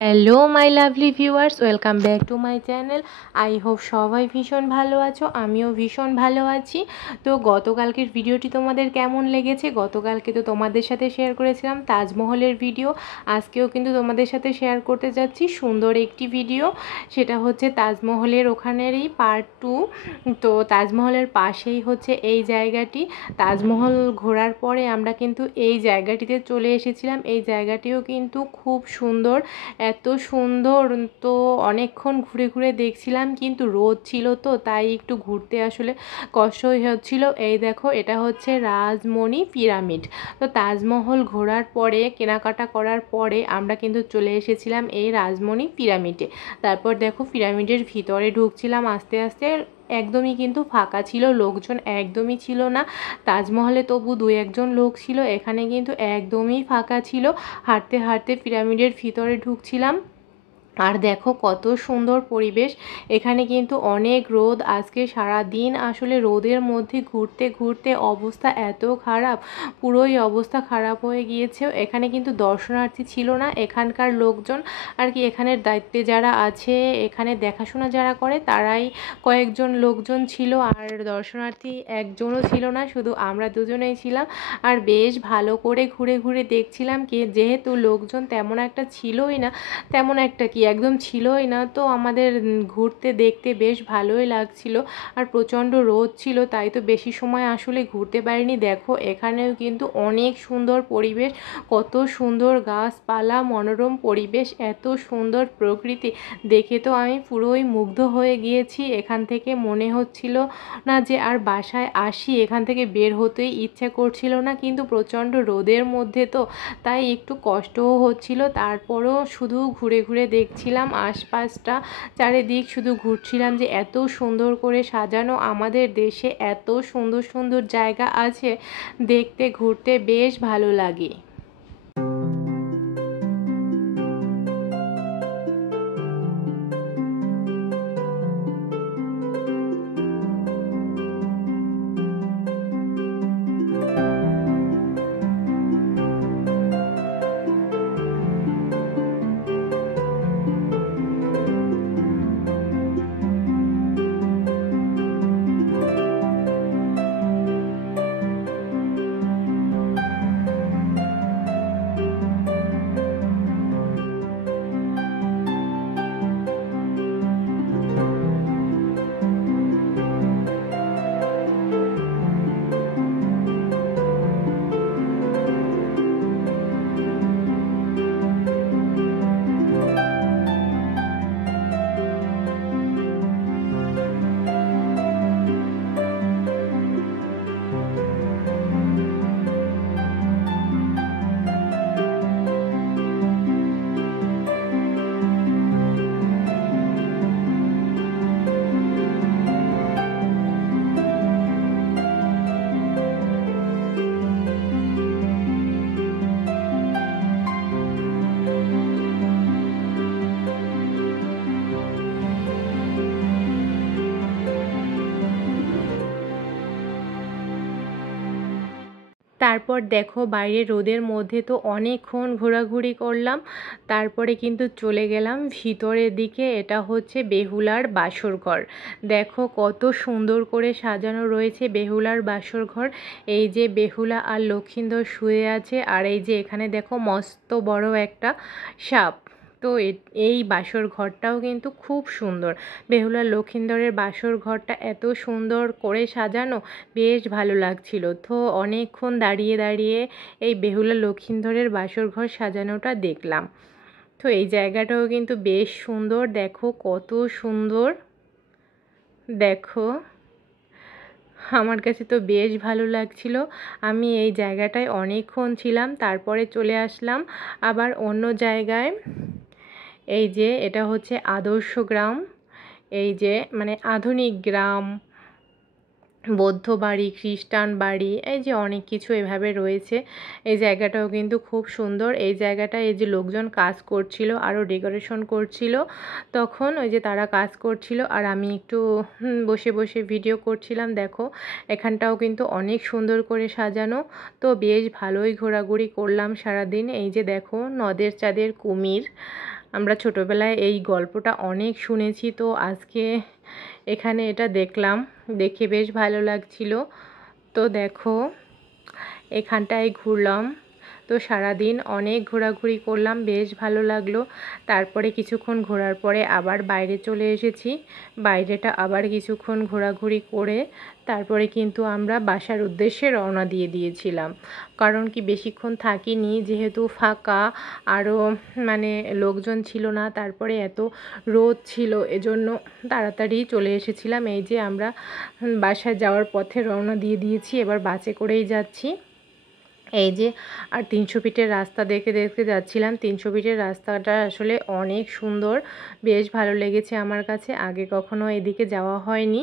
Hello my lovely viewers, welcome back to my channel. I hope সবাই ভীষণ ভালো আছো, আমিও ভীষণ ভালো আছি। তো গতকালকের ভিডিওটি তোমাদের কেমন লেগেছে? গতকালকে তো তোমাদের সাথে শেয়ার করেছিলাম তাজমহলের ভিডিও। আজকেও কিন্তু তোমাদের সাথে শেয়ার করতে যাচ্ছি সুন্দর একটি ভিডিও। সেটা হচ্ছে তাজমহলের ওখানেরই পার্ট 2। তো তাজমহলের পাশেই হচ্ছে এই জায়গাটি। তাজমহল ঘোরার পরে আমরা কিন্তু এই জায়গাটিতে চলে এসেছিলাম। এই জায়গাটিও কিন্তু খুব সুন্দর, এত সুন্দর। তো অনেকক্ষণ ঘুরে ঘুরে দেখছিলাম, কিন্তু রোদ ছিল তো তাই একটু ঘুরতে আসলে কষ্ট হচ্ছিল। এই দেখো, এটা হচ্ছে রাজমণি পিরামিড। তো তাজমহল ঘোরার পরে, কেনাকাটা করার পরে আমরা কিন্তু চলে এসেছিলাম এই রাজমণি পিরামিডে। তারপর দেখো, পিরামিডের ভিতরে ঢুকছিলাম আস্তে আস্তে। একদমই কিন্তু ফাঁকা ছিল, লোকজন একদমই ছিল না। তাজমহলে তবু দু একজন লোক ছিল, এখানে কিন্তু একদমই ফাঁকা ছিল। হাঁটতে হাঁটতে পিরামিডের ভিতরে ঢুকছিলাম। আর দেখো কত সুন্দর পরিবেশ। এখানে কিন্তু অনেক রোদ, আজকে সারা দিন আসলে রোদের মধ্যে ঘুরতে ঘুরতে অবস্থা এত খারাপ, পুরোই অবস্থা খারাপ হয়ে গিয়েছে। এখানে কিন্তু দর্শনার্থী ছিল না, এখানকার লোকজন আর কি, এখানের দায়িত্বে যারা আছে, এখানে দেখাশোনা যারা করে তারাই কয়েকজন লোকজন ছিল। আর দর্শনার্থী একজনও ছিল না, শুধু আমরা দুজনেই ছিলাম। আর বেশ ভালো করে ঘুরে ঘুরে দেখছিলাম, যেহেতু লোকজন তেমন একটা ছিলই না, তেমন একটা কি একদম ছিলই না, তো আমাদের ঘুরতে দেখতে বেশ ভালোই লাগছিল। আর প্রচণ্ড রোদ ছিল, তাই তো বেশি সময় আসলে ঘুরতে পারিনি। দেখো এখানেও কিন্তু অনেক সুন্দর পরিবেশ, কত সুন্দর গাছপালা, মনোরম পরিবেশ, এত সুন্দর প্রকৃতি দেখে তো আমি পুরোই মুগ্ধ হয়ে গিয়েছি। এখান থেকে মনে হচ্ছিল না যে আর বাসায় আসি, এখান থেকে বের হতেই ইচ্ছে করছিল না, কিন্তু প্রচণ্ড রোদের মধ্যে তো তাই একটু কষ্টও হচ্ছিল। তারপরও শুধু ঘুরে ঘুরে দেখছিলাম আশপাশটা, চারিদিক শুধু ঘুরছিলাম যে এত সুন্দর করে সাজানো। আমাদের দেশে এত সুন্দর সুন্দর জায়গা আছে, দেখতে ঘুরতে বেশ ভালো লাগে। তারপর দেখো, বাইরে রোদের মধ্যে তো অনেকক্ষণ ঘোরাঘুরি করলাম, তারপরে কিন্তু চলে গেলাম ভিতরের দিকে। এটা হচ্ছে বেহুলার বাসরঘর। দেখো কত সুন্দর করে সাজানো রয়েছে বেহুলার বাসরঘর। এই যে বেহুলা আর লক্ষিন্দর শুয়ে আছে, আর এই যে এখানে দেখো মস্ত বড় একটা সাপ। তো এই বাসর ঘরটাও কিন্তু খুব সুন্দর। বেহুলা লক্ষিন্দরের বাসর ঘরটা এত সুন্দর করে সাজানো, বেশ ভালো লাগছিল। তো অনেকক্ষণ দাঁড়িয়ে দাঁড়িয়ে এই বেহুলা লক্ষিন্দরের বাসর ঘর সাজানোটা দেখলাম। তো এই জায়গাটাও কিন্তু বেশ সুন্দর, দেখো কত সুন্দর। দেখো, আমার কাছে তো বেশ ভালো লাগছিল। আমি এই জায়গাটায় অনেকক্ষণ ছিলাম, তারপরে চলে আসলাম আবার অন্য জায়গায়। এই যে এটা হচ্ছে আদর্শ গ্রাম, এই যে মানে আধুনিক গ্রাম, বৌদ্ধ বাড়ি, খ্রিস্টান বাড়ি, এই যে অনেক কিছু এভাবে রয়েছে। এই জায়গাটাও কিন্তু খুব সুন্দর। এই জায়গাটায় এই যে লোকজন কাজ করছিল, আরও ডেকোরেশন করছিল, তখন ওই যে তারা কাজ করছিল আর আমি একটু বসে বসে ভিডিও করছিলাম। দেখো এখানটাও কিন্তু অনেক সুন্দর করে সাজানো। তো বেশ ভালোই ঘোরাঘুরি করলাম সারাদিন। এই যে দেখো, নদের চাঁদের কুমির, আমরা ছোটোবেলায় এই গল্পটা অনেক শুনেছি, তো আজকে এখানে এটা দেখলাম, দেখে বেশ ভালো লাগছিল। তো দেখো এখানটায় ঘুরলাম, তো সারাদিন অনেক ঘোরাঘুরি করলাম, বেশ ভালো লাগলো। তারপরে কিছুক্ষণ ঘোরার পরে আবার বাইরে চলে এসেছি, বাইরেটা আবার কিছুক্ষণ ঘোরাঘুরি করে তারপরে কিন্তু আমরা বাসার উদ্দেশ্যে রওনা দিয়ে দিয়েছিলাম। কারণ কি বেশিক্ষণ থাকিনি, যেহেতু ফাঁকা, আরও মানে লোকজন ছিল না, তারপরে এত রোদ ছিল, এজন্য তাড়াতাড়ি চলে এসেছিলাম। এই যে আমরা বাসায় যাওয়ার পথে রওনা দিয়ে দিয়েছি, এবার বাসে করেই যাচ্ছি। এই যে আর 300 ফিটের রাস্তা দেখে দেখতে যাচ্ছিলাম। 300 ফিটের রাস্তাটা আসলে অনেক সুন্দর, বেশ ভালো লেগেছে আমার কাছে। আগে কখনো এদিকে যাওয়া হয়নি।